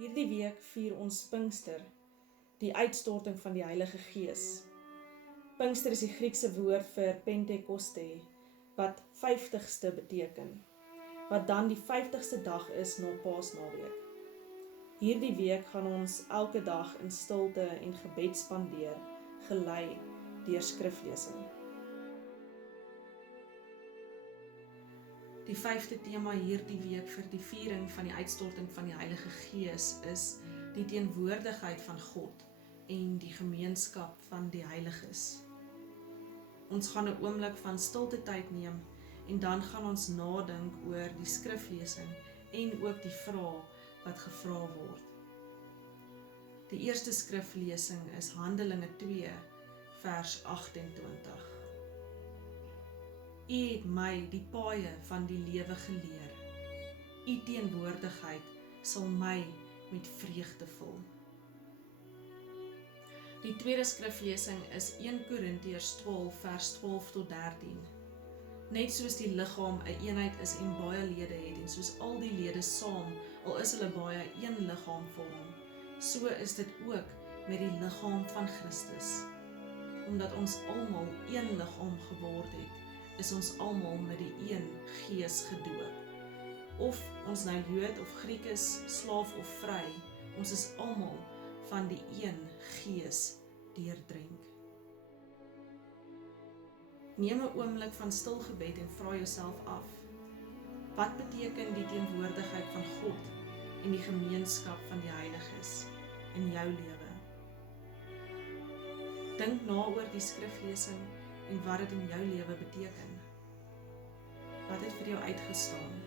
Hierdie week vier ons Pinkster, die uitstorting van die Heilige Gees. Pinkster is die Griekse woord vir Pentekoste, wat 50ste beteken, wat dan die 50ste dag is na Paasnaweek. Hierdie week gaan ons elke dag in stilte en gebed spandeer, gelei deur skriflesing. Die 5de tema hierdie week vir die viering van die uitstorting van die Heilige Gees is die teenwoordigheid van God en die gemeenskap van die heiliges. Ons gaan 'n oomblik van stilte tyd neem en dan gaan ons nadink oor die skriflesing en ook die vrae wat gevra word. Die eerste skriflesing is Handelinge 2 vers 28. U het my die paaie van die lewe geleer. U teenwoordigheid sal my met vreugde vul. Die tweede skriflesing is 1 Korintiërs 12 vers 12 tot 13. Net soos die liggaam 'n eenheid is en baie lede het en soos al die lede saam, al is hulle baie, een liggaam vorm, so is dit ook met die liggaam van Christus. Omdat ons almal een liggaam geword het, is ons almal met die een Gees gedoop. Of ons nou Jood of Griek is, slaaf of vry, ons is almal van die een Gees deurdrink. Neem 'n oomblik van stil gebed en vra jouself af, wat beteken die teenwoordigheid van God en die gemeenskap van die heiliges in jou lewe? Dink na oor die skriflesing en wat dit in jou lewe beteken. Wat het vir jou uitgestaan?